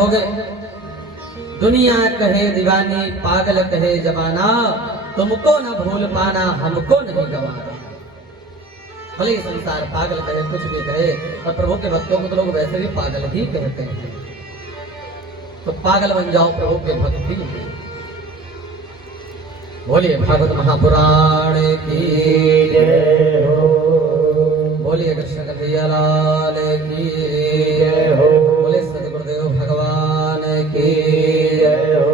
हो गए। दुनिया कहे दीवानी, पागल कहे जमाना, तुमको न भूल पाना, हमको नहीं गवाना। भले ही संसार पागल कहे, कुछ भी कहे, और प्रभु के भक्तों को तो लोग वैसे भी पागल ही कहते हैं। तो पागल बन जाओ प्रभु के भक्ति। बोलिए भागवत महापुराण की जय हो, बोलिए कृष्ण कन्हैया लाल की जय हो, बोले सतगुरुदेव भगवान की जय हो।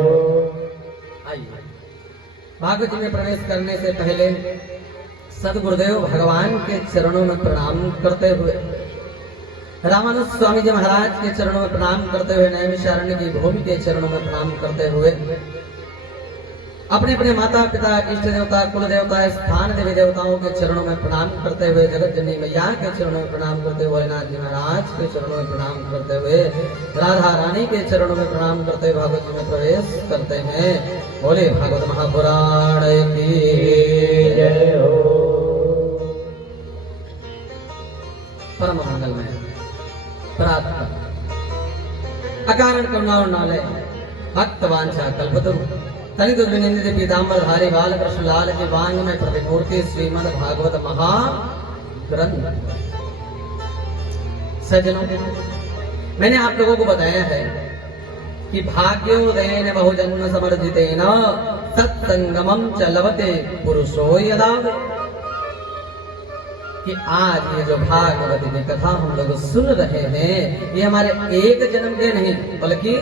आइए भागवत में प्रवेश करने से पहले सतगुरुदेव भगवान के चरणों में प्रणाम करते हुए, रामानुज स्वामी जी महाराज के चरणों में प्रणाम करते हुए, नैमिषारण्य की भूमि के चरणों में प्रणाम करते हुए, अपने अपने माता पिता, इष्ट देवता, कुल देवता, स्थान देवी देवताओं के चरणों में प्रणाम करते हुए, जगत जननी मैया के चरणों में प्रणाम करते हुए, भोलेनाथ जी महाराज के चरणों में प्रणाम करते हुए, राधा रानी के चरणों में प्रणाम करते हुए भागवत में प्रवेश करते हैं। बोले भागवत महापुराण की जय हो। परम मंगलमय प्रार्थना। अकारण करुणावनालय भक्त वांछा कल्पतरु तनित विनिंदित पीताम्बर धारी बाल कृष्ण लाल की वांग में प्रतिमूर्ति श्रीमद् भागवत महाग्रंथ। सज्जनों, मैंने आप लोगों को बताया है कि भाग्योदयेन बहुजन्म समर्जितेन सत्संगमं च लभते पुरुषो यदा, कि आज ये जो भागवत की कथा हम लोग सुन रहे हैं, ये हमारे एक जन्म के नहीं बल्कि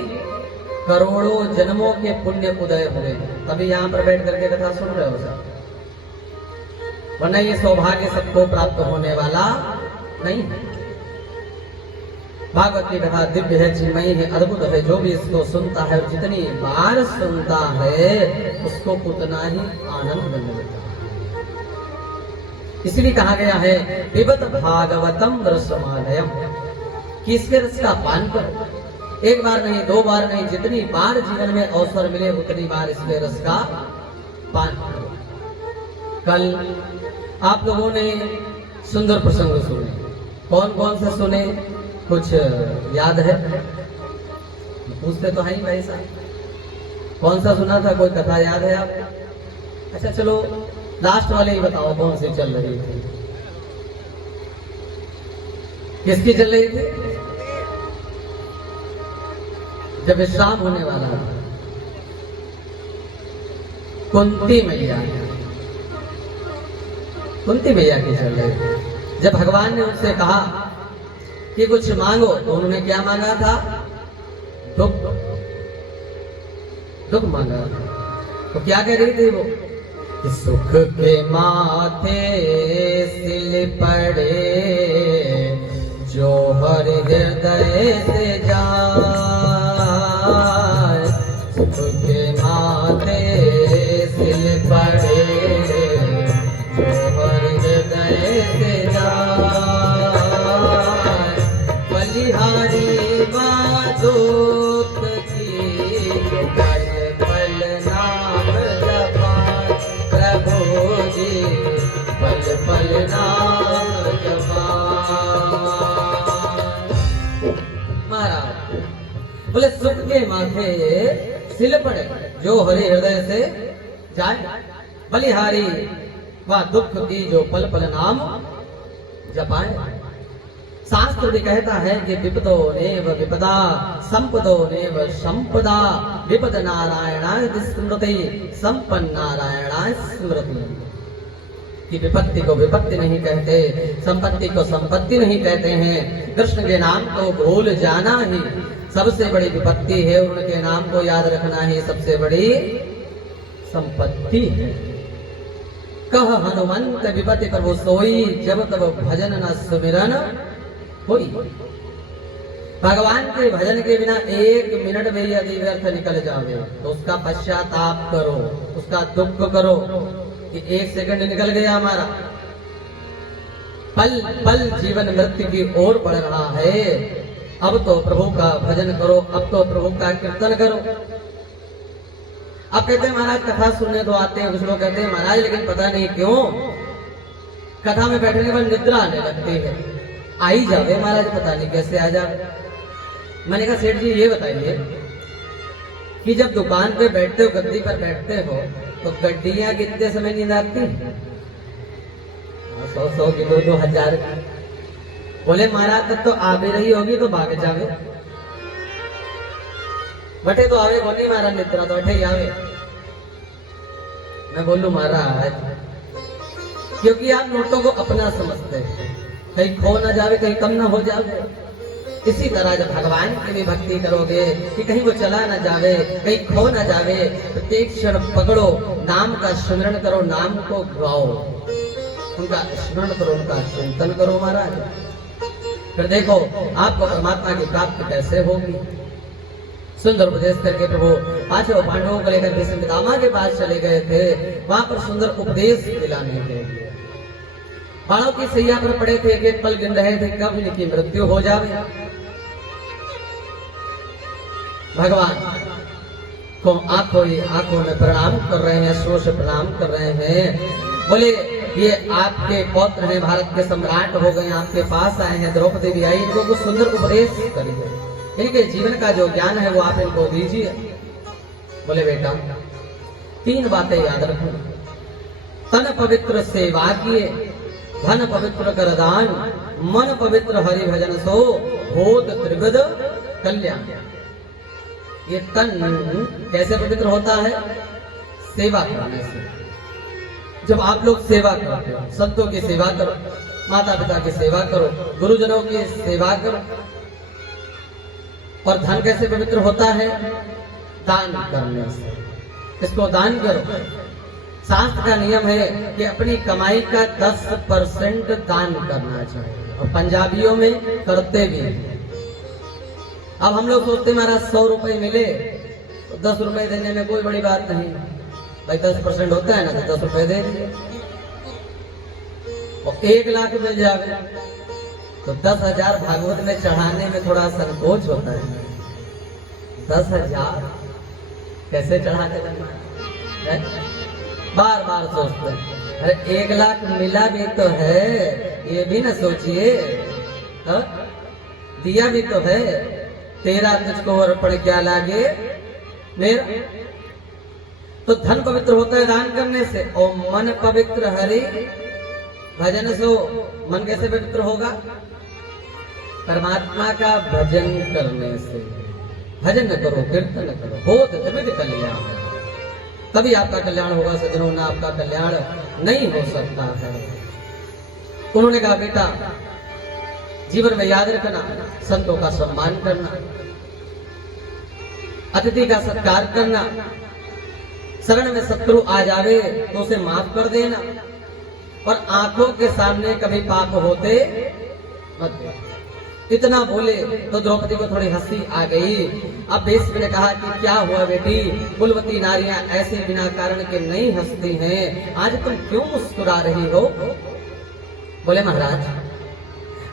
करोड़ों जन्मों के पुण्य उदय हुए, तभी यहाँ पर बैठ करके कथा सुन रहे हो सर। वरना ये सौभाग्य सबको प्राप्त होने वाला नहीं है। भागवत की कथा दिव्य है, चिन्मयी है, अद्भुत है। जो भी इसको सुनता है, जितनी बार सुनता है, उसको उतना ही आनंद मिलता है। इसलिए कहा गया है पिबत भागवतम रसमालयम, कि इसके रस का पान करो। एक बार नहीं, दो बार नहीं, जितनी बार जीवन में अवसर मिले उतनी बार इसके रस का पान करो। कल आप लोगों ने सुंदर प्रसंग सुने। कौन कौन से सुने, कुछ याद है? पूछते तो है ही भाई साहब, कौन सा सुना था? कोई कथा याद है आप? अच्छा चलो लास्ट वाले ही बताओ, कौन सी चल रही थी? किसकी चल रही थी? जब विश्राम होने वाला, कुंती मैया, कुंती मैया की चल रही थी। जब भगवान ने उनसे कहा कि कुछ मांगो, तो उन्होंने क्या मांगा था? दुख, दुख मांगा। तो क्या कह रही थी वो? सुख के माथे सिल पड़े जो हर हृदय से जाए, सुख के माथे सिल पड़े जो हर हृदय से जाए, बलिहारी बादुक की पल पल नाम जपाए, प्रभु जी पल पल नाम जपाए। महाराज बोले सुख के माथे सिल पड़े जो हरि हृदय से जाए, बलिहारी व दुख की जो पल पल नाम जपाए। शास्त्र भी कहता है कि विपदो नेव विपदा संपदो नेव संपदा, विपद नारायणाय स्मृति संपन्न नारायणाय स्मृति। कि विपत्ति को विपत्ति नहीं कहते, संपत्ति को संपत्ति नहीं कहते हैं। कृष्ण के नाम को भूल जाना ही सबसे बड़ी विपत्ति है, उनके नाम को याद रखना ही सबसे बड़ी संपत्ति है। कह हनुमंत विपत्ति प्रभु सोई, जब तब भजन न सुमिरन होई। भगवान के भजन के बिना एक मिनट में यदि व्यर्थ निकल जाओगे तो उसका पश्चाताप करो, उसका दुख करो कि एक सेकंड निकल गया हमारा, पल पल जीवन मृत्यु की ओर बढ़ रहा है। अब तो प्रभु का भजन करो, अब तो प्रभु का कीर्तन करो। अब कहते हैं महाराज कथा सुनने तो आते हैं, कुछ लोग कहते हैं महाराज लेकिन पता नहीं क्यों कथा में बैठने के बाद निद्रा आने लगती है। आई जावे महाराज, पता नहीं कैसे आ जावे। मैंने कहा सेठ जी ये बताइए कि जब दुकान पे बैठते हो, गद्दी पर बैठते हो, तो गड्डियां कितने समय नींद आती है? 100 की 2 हजार की। बोले महाराज तब तो आ भी रही होगी तो भाग जावे। बटे तो आवे बोली महाराज निद्रा तो बैठे आवे। मैं बोलू महाराज क्योंकि आप नोटों को अपना समझते हैं, कहीं खो ना जावे, कहीं कम ना हो जावे। इसी तरह जब भगवान की भी भक्ति करोगे कि कहीं वो चला ना जावे, कहीं खो ना जावे, प्रत्येक क्षण पकड़ो, नाम का स्मरण करो, नाम को गाओ, उनका स्मरण करो, उनका चिंतन करो महाराज। फिर देखो आपको परमात्मा की प्राप्ति कैसे होगी। सुंदर उपदेश करके प्रभु पांचों पांडवों को लेकर भीष्म पितामह के पास चले गए थे, वहां पर सुंदर उपदेश दिलाने के लिए। बाणों की सैया पर पड़े थे, एक पल गिन रहे थे कब इनकी मृत्यु हो जावे। भगवान को आंखों में प्रणाम कर रहे हैं, अश्रु से प्रणाम कर रहे हैं। बोले ये आपके पौत्र हैं, भारत के सम्राट हो गए, आपके पास आए हैं, द्रौपदी भी आई, इनको कुछ सुंदर उपदेश करिए, इनके जीवन का जो ज्ञान है वो आप इनको दीजिए। बोले बेटा 3 बातें याद रखो, तन पवित्र सेवा किए, धन पवित्र कर दान, मन पवित्र हरि भजन सो, होत त्रिविध कल्याण। ये तन कैसे पवित्र होता है? सेवा करने से। जब आप लोग सेवा करते हो, संतों की सेवा करो, माता पिता की सेवा करो, गुरुजनों की सेवा करो। और धन कैसे पवित्र होता है? दान करने से। इसको दान करो। शास्त्र का नियम है कि अपनी कमाई का 10% दान करना चाहिए, और पंजाबियों में करते भी हैं। अब हम लोग सोचते महाराज 100 रुपए मिले तो 10 रुपए देने में कोई बड़ी बात नहीं भाई, 10% होता है ना, तो 10 रुपए दे दिए। और 1 लाख मिल जाए तो 10,000 भागवत में चढ़ाने में थोड़ा संकोच होता है। 10,000 कैसे चढ़ाते हैं? बार बार सोचते हैं, अरे 1 लाख मिला भी तो है, ये भी ना सोचिए, दिया भी तो है, तेरा तुझको अर्पण क्या लागे मेरा। तो धन पवित्र होता है दान करने से, और मन पवित्र हरि भजन सो। मन कैसे पवित्र होगा? परमात्मा का भजन करने से। भजन करो, कीर्तन करो, होत त्रिविध कल्याण, तभी आपका कल्याण होगा सज्जनों, ना आपका कल्याण नहीं हो सकता है। उन्होंने कहा बेटा जीवन में याद रखना, संतों का सम्मान करना, अतिथि का सत्कार करना, शरण में शत्रु आ जावे तो उसे माफ कर देना, और आंखों के सामने कभी पाप होते मत। इतना बोले तो द्रौपदी को थोड़ी हंसी आ गई। अब भीष्म ने कहा कि क्या हुआ बेटी, कुलवती नारियां ऐसे बिना कारण के नहीं हंसती हैं, आज तुम क्यों मुस्कुरा रही हो? बोले महाराज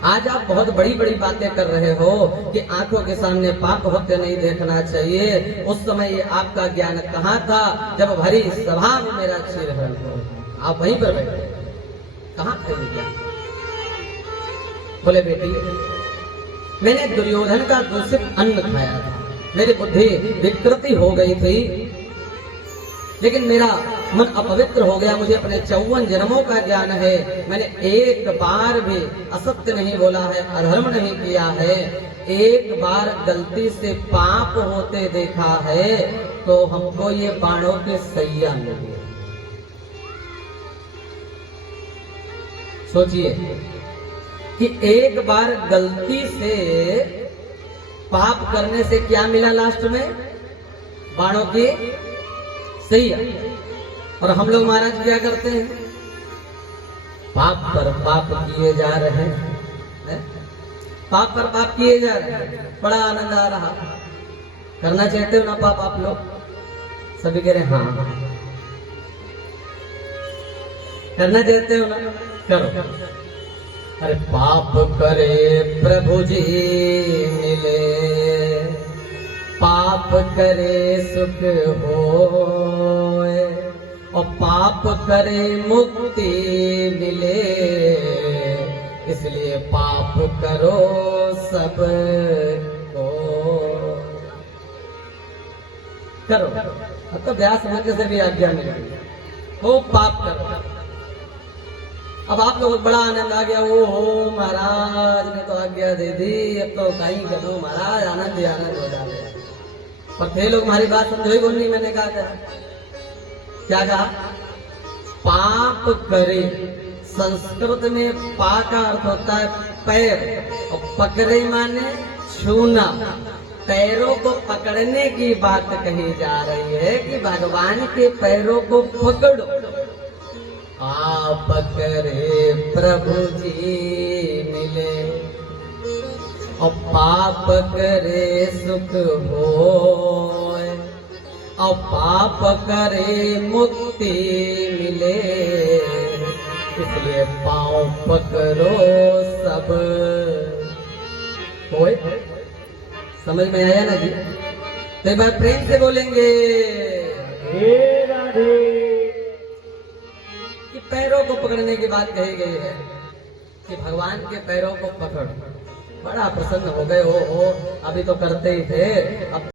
आज आप बहुत बड़ी बड़ी बातें कर रहे हो कि आंखों के सामने पाप होते नहीं देखना चाहिए। उस समय ये आपका ज्ञान कहाँ था जब भरी सभा में मेरा चीरहरण हो? आप वहीं पर बैठे, कहाँ थे ज्ञान? बोले बेटी मैंने दुर्योधन का दूषित अन्न खाया था, मेरी बुद्धि विकृति हो गई थी, लेकिन मेरा मन अपवित्र हो गया। मुझे अपने 54 जन्मों का ज्ञान है, मैंने एक बार भी असत्य नहीं बोला है, अधर्म नहीं किया है, एक बार गलती से पाप होते देखा है, तो हमको ये बाणों के सैया मिले। सोचिए कि एक बार गलती से पाप करने से क्या मिला लास्ट में? बाणों की सैया। और हम लोग महाराज क्या करते हैं? पाप पर पाप किए जा रहे हैं, पाप पर पाप किए जा रहे हैं। बड़ा आनंद आ रहा। करना चाहते हो ना पाप आप लोग? सभी कह रहे हाँ। करना चाहते हो ना? करो। अरे पाप करे प्रभु जी मिले, पाप करे सुख होए, और पाप करे मुक्ति मिले, इसलिए पाप करो सब को। करो। अब तो व्यास मंत्र से भी आज्ञा मिल गई, खूब पाप करो। अब आप लोग बड़ा आनंद आ गया, वो हो महाराज ने तो आज्ञा दे दी, अब तो कहीं करो महाराज, आनंद ही आनंद हो जाए। पर थे लोग हमारी बात समझो ही बोल नहीं। मैंने कहा क्या कहा? पाप करे। संस्कृत में पा का अर्थ होता है पैर, और पकड़े माने छूना। पैरों को पकड़ने की बात कही जा रही है कि भगवान के पैरों को पकड़ो। आप पकड़े प्रभु जी मिले, और पाप करे सुख होय, और पाप करे मुक्ति मिले। इसलिए पाँव पकड़ो सब होय। समझ में आया ना जी? तो एक बार प्रेम से बोलेंगे हे राधे। कि पैरों को पकड़ने की बात कही गई है कि भगवान के पैरों को पकड़। बड़ा प्रसन्न हो गए हो, अभी तो करते ही थे, अब